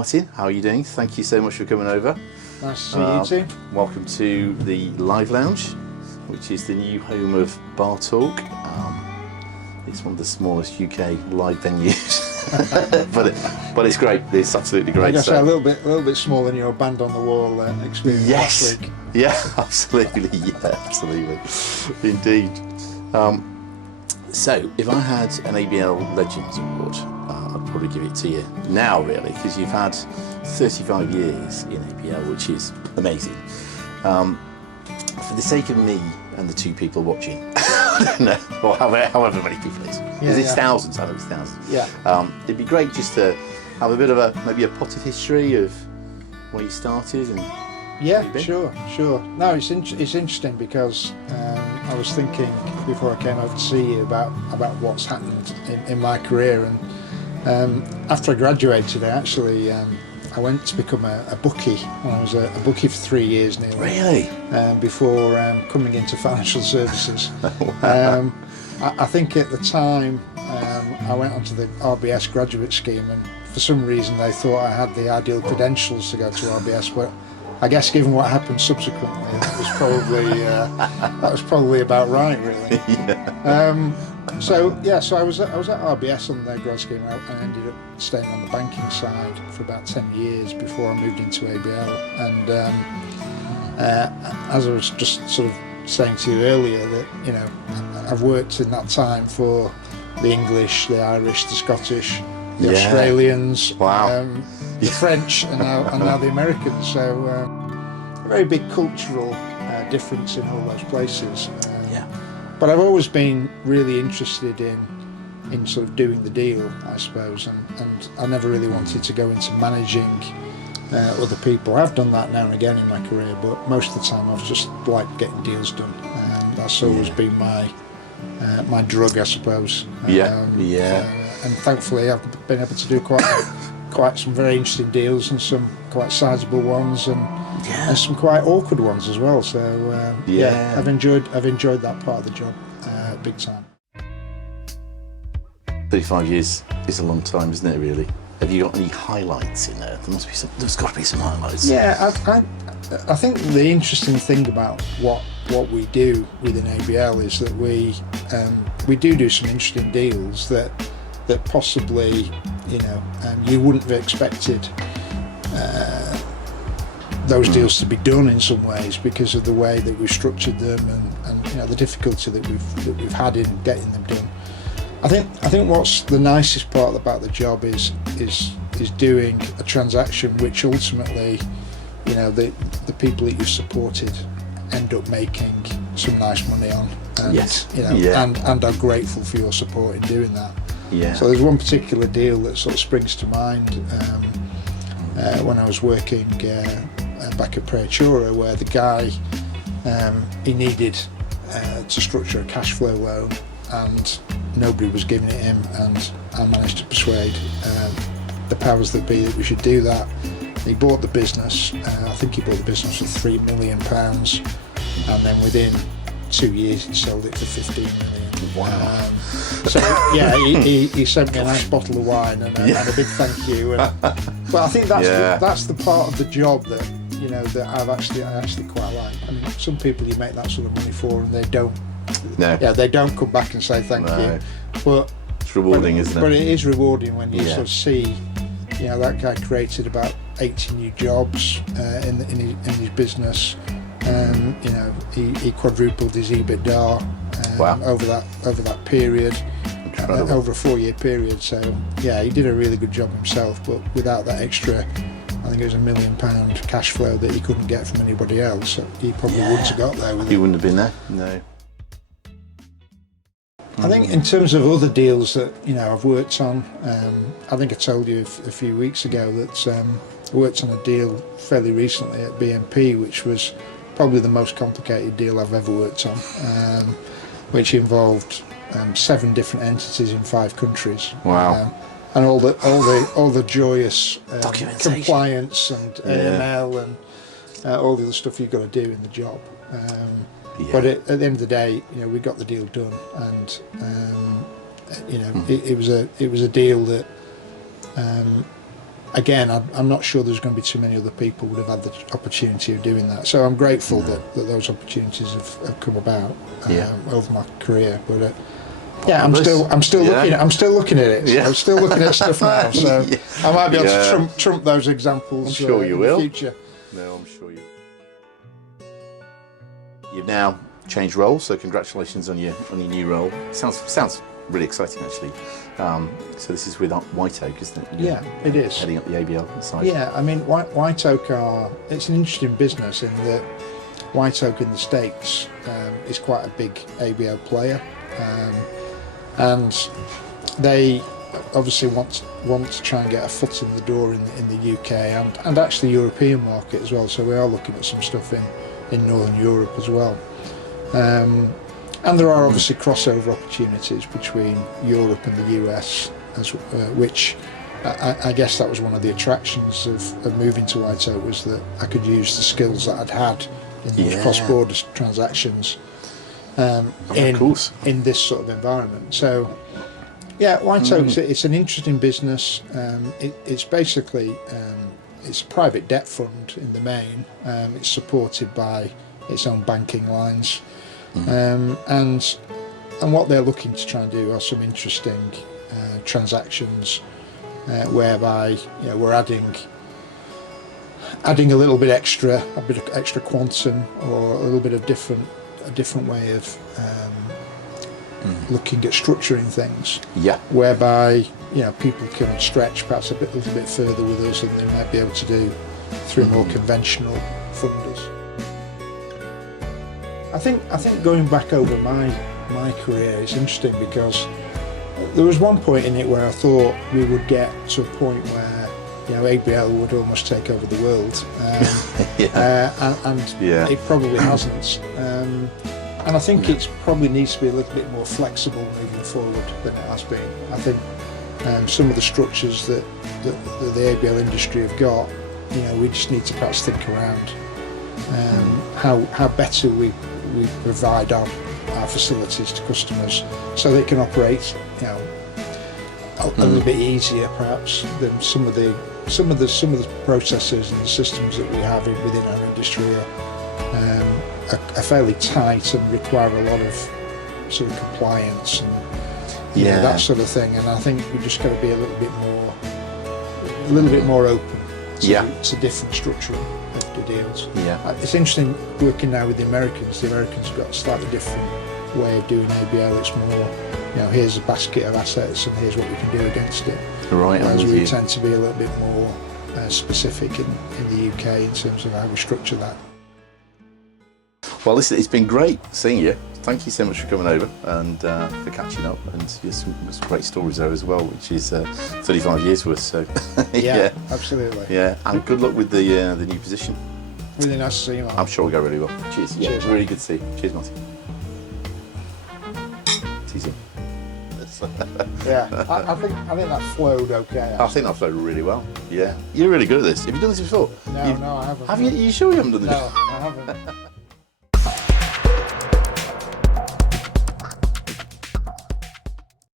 Martin, how are you doing? Thank you so much for coming over. Nice to see you too. Welcome to the Live Lounge, which is the new home of BarTalk. It's one of the smallest UK live venues, but it's great. It's absolutely great. I guess a little bit smaller than your band on the wall experience last week. Yeah, absolutely. Yeah, absolutely, indeed. So, if I had an ABL Legends Award, I'd probably give it to you now, really, because you've had 35 years in ABL, which is amazing. For the sake of me and the two people watching, I don't know, or however many people it is, because it's thousands, I know it's thousands. Yeah. It'd be great just to have a bit of maybe a potted history of where you started and. Yeah, sure. No, it's interesting because I was thinking before I came over to see you about what's happened in my career, and after I graduated, I went to become a bookie. I was a bookie for 3 years nearly. Really? Before coming into financial services. Wow. I think at the time I went onto the RBS graduate scheme, and for some reason they thought I had the ideal credentials to go to RBS, but I guess given what happened subsequently, that was probably about right, really. Yeah. So I was at RBS on the grad scheme. I ended up staying on the banking side for about 10 years before I moved into ABL. And as I was just sort of saying to you earlier, that I've worked in that time for the English, the Irish, the Scottish, the Australians, the French, and now the Americans. So a very big cultural difference in all those places. But I've always been really interested in sort of doing the deal, I suppose, and I never really wanted to go into managing other people. I've done that now and again in my career, but most of the time I've just liked getting deals done. That's always been my drug, I suppose. And thankfully I've been able to do quite some very interesting deals, and some quite sizable ones, and some quite awkward ones as well. So I've enjoyed that part of the job big time. 35 years is a long time, isn't it? Really. Have you got any highlights in there? There's got to be some highlights. Yeah, I think the interesting thing about what we do within ABL is that we do some interesting deals that possibly you wouldn't have expected those deals to be done in some ways because of the way that we've structured them and the difficulty that we've had in getting them done. I think what's the nicest part about the job is doing a transaction which ultimately the people that you've supported end up making some nice money on, and and are grateful for your support in doing that. So there's one particular deal that sort of springs to mind when I was working back at Praetura, where the guy he needed to structure a cash flow loan, and nobody was giving it him, and I managed to persuade the powers that be that we should do that. He bought the business. I think he bought the business for £3 million, and then within 2 years he sold it for 15 million. Wow. So he sent me a nice bottle of wine and a big thank you. But I think that's the part of the job that that I actually quite like. I mean, some people you make that sort of money for, and they don't. No. Yeah, they don't come back and say thank you. But it's rewarding, isn't it? But it is rewarding when you sort of see, that guy created about 80 new jobs in his business. He quadrupled his EBITDA over that period, over a 4-year period. So he did a really good job himself. But without that extra, I think it was £1 million cash flow that he couldn't get from anybody else, so he probably wouldn't have got there. He wouldn't have been there. No. I think in terms of other deals that I've worked on, I think I told you a few weeks ago that I worked on a deal fairly recently at BNP, which was probably the most complicated deal I've ever worked on, which involved 7 different entities in 5 countries. Wow. And all the joyous compliance and AML and all the other stuff you've got to do in the job. But at the end of the day, we got the deal done, and it was a deal that again, I'm not sure there's going to be too many other people who would have had the opportunity of doing that. So I'm grateful that those opportunities have come about over my career. But yeah, I'm still looking at it. Yeah. I'm still looking at stuff now. So I might be able to trump those examples. I'm sure you in will. the future. No, I'm sure you. You've now changed roles, so congratulations on your new role. Sounds really exciting, actually. So this is with White Oak, isn't it? Yeah, it is. Heading up the ABL side. Yeah, I mean, White Oak it's an interesting business in that White Oak in the States is quite a big ABL player, and they obviously want to try and get a foot in the door in the UK and actually European market as well. So we are looking at some stuff in Northern Europe as well. And there are obviously crossover opportunities between Europe and the US, which I guess that was one of the attractions of moving to White Oak, was that I could use the skills that I'd had in those cross-border transactions in this sort of environment. So yeah, White Oak, it's an interesting business. It's basically it's a private debt fund in the main. It's supported by its own banking lines. And what they're looking to try and do are some interesting transactions whereby we're adding a little bit extra, quantum, or a little bit of a different way of looking at structuring things. Yeah. Whereby people can stretch perhaps a little bit further with us than they might be able to do through more conventional funders. I think going back over my career is interesting, because there was one point in it where I thought we would get to a point where ABL would almost take over the world, and it probably hasn't. And I think it probably needs to be a little bit more flexible moving forward than it has been. I think some of the structures that the ABL industry have got, we just need to perhaps think around how better we provide our facilities to customers so they can operate a little bit easier perhaps than some of the processes and the systems that we have within our industry are fairly tight and require a lot of sort of compliance and that sort of thing. And I think we just got to be a little bit more open to different structuring of the deals. It's interesting working now with the Americans. The Americans have got a slightly different way of doing ABL. It's more, here's a basket of assets and here's what we can do against it. Right. Whereas we tend to be a little bit more specific in the UK in terms of how we structure that. Well, listen, it's been great seeing you. Thank you so much for coming over and for catching up, and some great stories there as well, which is 35 years worth. So yeah, absolutely. Yeah, and good luck with the new position. Really nice to see you, Mark. I'm sure it'll go really well. Cheers. Yeah, Cheers. Really good to see you. Cheers, Marty. See you soon. Yeah, I think that flowed okay. Actually. I think that flowed really well. Yeah, you're really good at this. Have you done this before? No, I haven't. Have you? Are you sure you haven't done this? No, I haven't.